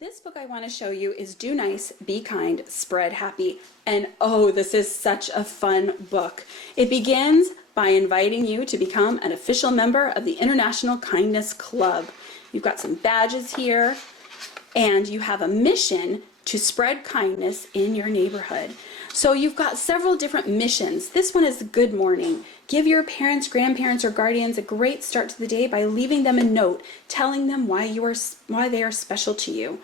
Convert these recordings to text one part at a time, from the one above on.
This book I want to show you is Do Nice, Be Kind, Spread Happy. And oh, this is such a fun book. It begins by inviting you to become an official member of the International Kindness Club. You've got some badges here, and you have a mission to spread kindness in your neighborhood. So you've got several different missions. This one is good morning. Give your parents, grandparents, or guardians a great start to the day by leaving them a note telling them why they are special to you.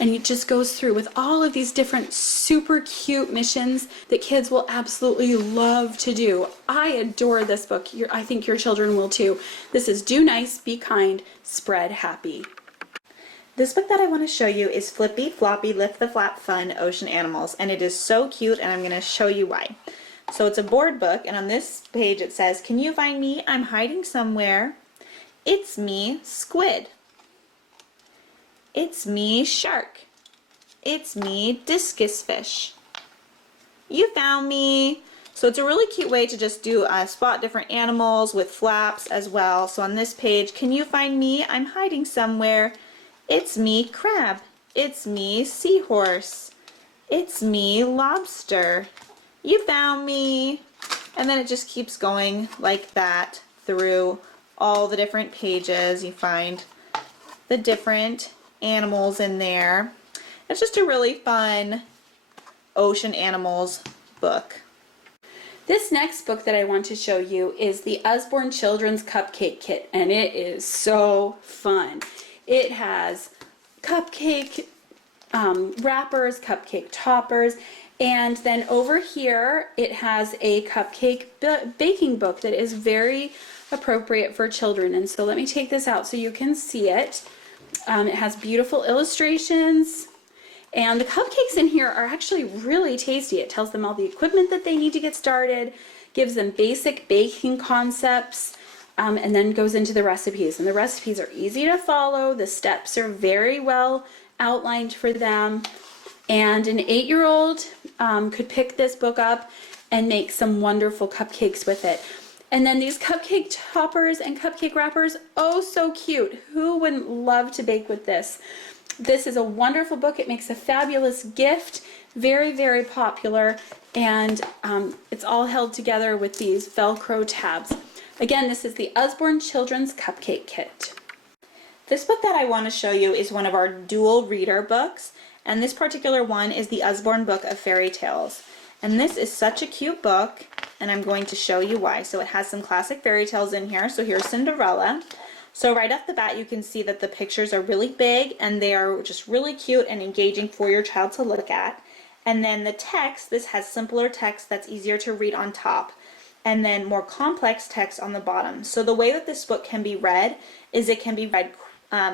And it just goes through with all of these different super cute missions that kids will absolutely love to do. I adore this book. I think your children will too. This is Do Nice, Be Kind, Spread Happy. This book that I want to show you is Flippy Floppy Lift the Flap Fun Ocean Animals, and it is so cute, and I'm going to show you why. So it's a board book, and on this page it says, "Can you find me? I'm hiding somewhere. It's me, squid. It's me, shark. It's me, discus fish. You found me." So it's a really cute way to just do spot different animals with flaps as well. So on this page, "Can you find me? I'm hiding somewhere. It's me, crab. It's me, seahorse. It's me, lobster. You found me." And then it just keeps going like that through all the different pages. You find the different animals in there. It's just a really fun ocean animals book. This next book that I want to show you is the Usborne Children's Cupcake Kit, and it is so fun. It has cupcake wrappers, cupcake toppers, and then over here it has a cupcake baking book that is very appropriate for children. And so let me take this out so you can see it. It has beautiful illustrations, and the cupcakes in here are actually really tasty. It tells them all the equipment that they need to get started, gives them basic baking concepts, and then goes into the recipes. And the recipes are easy to follow. The steps are very well outlined for them. And an 8-year-old could pick this book up and make some wonderful cupcakes with it. And then these cupcake toppers and cupcake wrappers, oh so cute. Who wouldn't love to bake with this? This is a wonderful book. It makes a fabulous gift. Very, very popular. And it's all held together with these Velcro tabs. Again, this is the Usborne Children's Cupcake Kit. This book that I want to show you is one of our dual reader books, and this particular one is the Usborne Book of Fairy Tales. And this is such a cute book, and I'm going to show you why. So it has some classic fairy tales in here. So here's Cinderella. So right off the bat you can see that the pictures are really big and they are just really cute and engaging for your child to look at. And then the text, this has simpler text that's easier to read on top, and then more complex text on the bottom. So the way that this book can be read is it can be read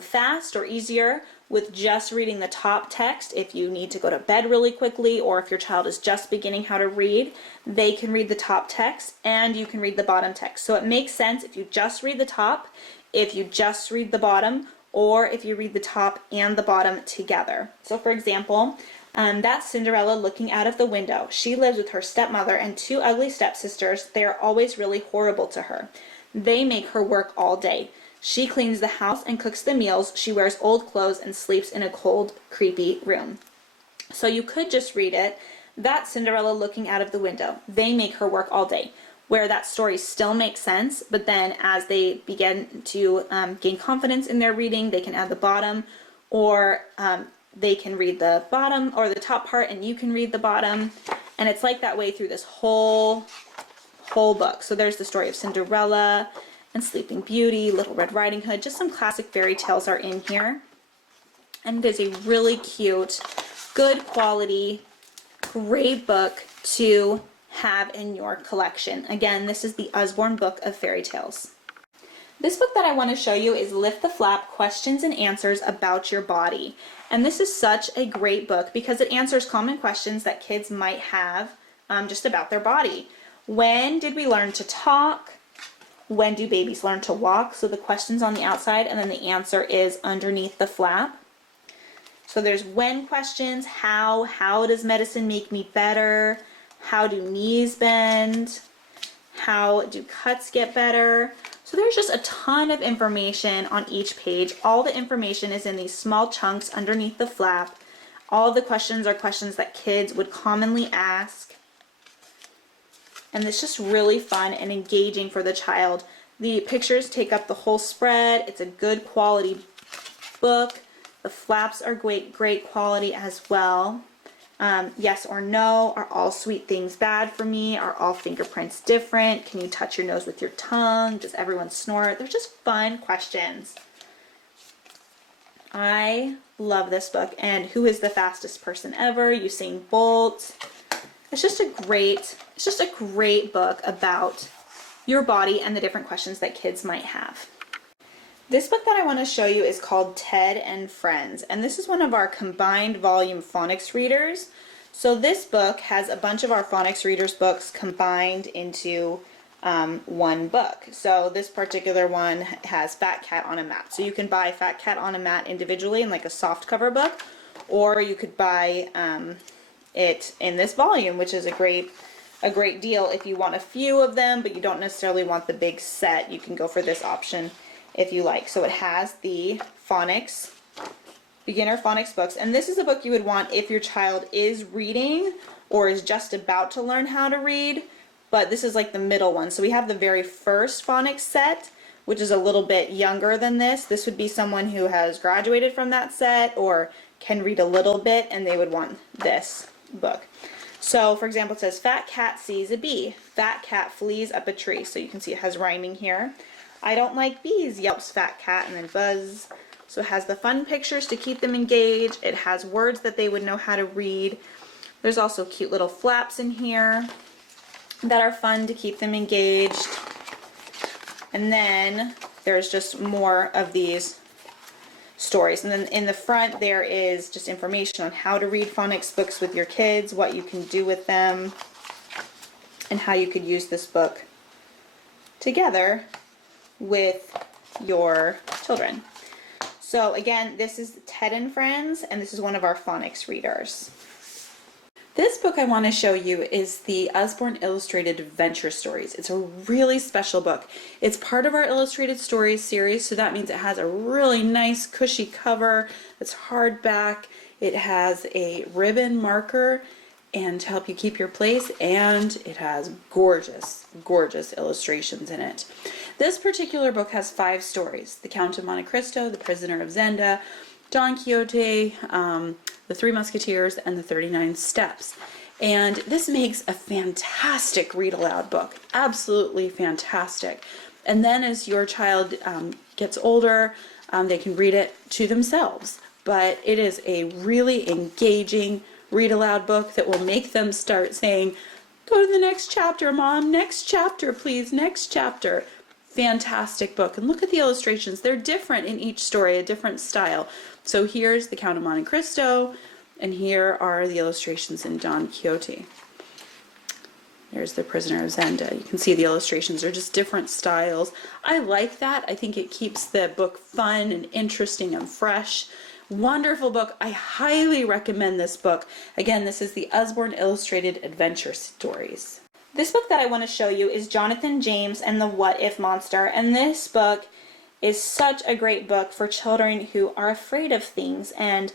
fast or easier with just reading the top text. If you need to go to bed really quickly, or if your child is just beginning how to read, they can read the top text and you can read the bottom text. So it makes sense if you just read the top, if you just read the bottom, or if you read the top and the bottom together. So for example, that's Cinderella looking out of the window. She lives with her stepmother and 2 ugly stepsisters. They are always really horrible to her. They make her work all day. She cleans the house and cooks the meals. She wears old clothes and sleeps in a cold, creepy room. So you could just read it. That's Cinderella looking out of the window. They make her work all day. Where that story still makes sense, but then as they begin to gain confidence in their reading, they can add the bottom, or they can read the bottom or the top part and you can read the bottom. And it's like that way through this whole book. So there's the story of Cinderella and Sleeping Beauty, Little Red Riding Hood. Just some classic fairy tales are in here. And it is a really cute, good quality, great book to have in your collection. Again, this is the Usborne Book of Fairy Tales. This book that I want to show you is Lift the Flap, Questions and Answers About Your Body. And this is such a great book because it answers common questions that kids might have just about their body. When did we learn to talk? When do babies learn to walk? So the question's on the outside and then the answer is underneath the flap. So there's when questions, how does medicine make me better? How do knees bend? How do cuts get better? So So there's just a ton of information on each page. All the information is in these small chunks underneath the flap. All the questions are questions that kids would commonly ask. And it's just really fun and engaging for the child. The pictures take up the whole spread. It's a good quality book. The flaps are great quality as well. Yes or no, are all sweet things bad for me? Are all fingerprints different? Can you touch your nose with your tongue? Does everyone snort? They're just fun questions. I love this book. And who is the fastest person ever? Usain Bolt. It's just a great book about your body and the different questions that kids might have. This book that I want to show you is called Ted and Friends, and this is one of our combined volume phonics readers. So this book has a bunch of our phonics readers books combined into one book. So this particular one has Fat Cat on a Mat. So you can buy Fat Cat on a Mat individually in like a soft cover book, or you could buy it in this volume, which is a great deal if you want a few of them, but you don't necessarily want the big set. You can go for this option if you like. So it has the phonics, beginner phonics books, and this is a book you would want if your child is reading or is just about to learn how to read, but this is like the middle one. So we have the very first phonics set, which is a little bit younger than this. This would be someone who has graduated from that set or can read a little bit, and they would want this book. So for example, it says Fat Cat sees a bee. Fat Cat flees up a tree. So you can see it has rhyming here. I don't like bees, yelps Fat Cat, and then buzz. So it has the fun pictures to keep them engaged. It has words that they would know how to read. There's also cute little flaps in here that are fun to keep them engaged. And then there's just more of these stories. And then in the front there is just information on how to read phonics books with your kids, what you can do with them, and how you could use this book together with your children. So again, this is Ted and Friends, and this is one of our phonics readers. This book I want to show you is the Usborne Illustrated Adventure Stories. It's a really special book. It's part of our Illustrated Stories series, so that means it has a really nice cushy cover. It's hardback. It has a ribbon marker and to help you keep your place, and it has gorgeous illustrations in it. This particular book has 5 stories: The Count of Monte Cristo, The Prisoner of Zenda, Don Quixote, The Three Musketeers, and The 39 Steps. And this makes a fantastic read aloud book. Absolutely fantastic. And then as your child gets older, they can read it to themselves. But it is a really engaging read aloud book that will make them start saying, "Go to the next chapter, Mom, next chapter, please, next chapter." Fantastic book. And look at the illustrations. They're different in each story, a different style. So here's The Count of Monte Cristo, and here are the illustrations in Don Quixote. There's The Prisoner of Zenda. You can see the illustrations are just different styles. I like that. I think it keeps the book fun and interesting and fresh. Wonderful book. I highly recommend this book. Again, this is the Usborne Illustrated Adventure Stories. This book that I want to show you is Jonathan James and the What If Monster, and this book is such a great book for children who are afraid of things. And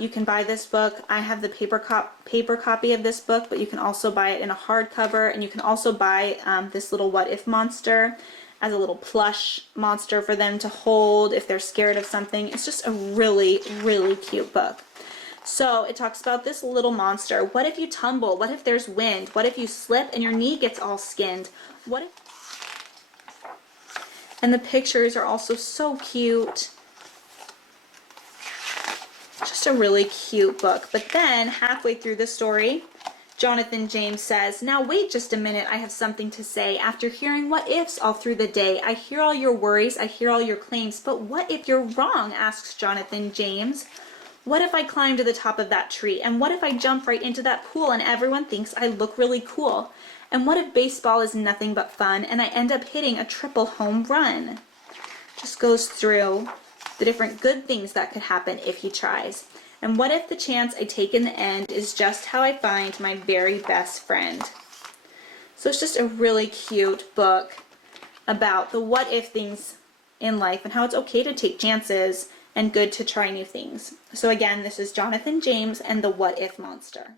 you can buy this book. I have the paper copy of this book, but you can also buy it in a hardcover, and you can also buy this little What If monster as a little plush monster for them to hold if they're scared of something. It's just a really cute book. So it talks about this little monster. What if you tumble? What if there's wind? What if you slip and your knee gets all skinned? What if... And the pictures are also so cute. Just a really cute book. But then halfway through the story, Jonathan James says, "Now wait just a minute, I have something to say. After hearing what ifs all through the day, I hear all your worries, I hear all your claims, but what if you're wrong?" asks Jonathan James. "What if I climb to the top of that tree? And what if I jump right into that pool and everyone thinks I look really cool? And what if baseball is nothing but fun and I end up hitting a triple home run?" Just goes through the different good things that could happen if he tries. And what if the chance I take in the end is just how I find my very best friend? So it's just a really cute book. about the what if things in life and how it's okay to take chances and good to try new things. So again, this is Jonathan James and the What If Monster.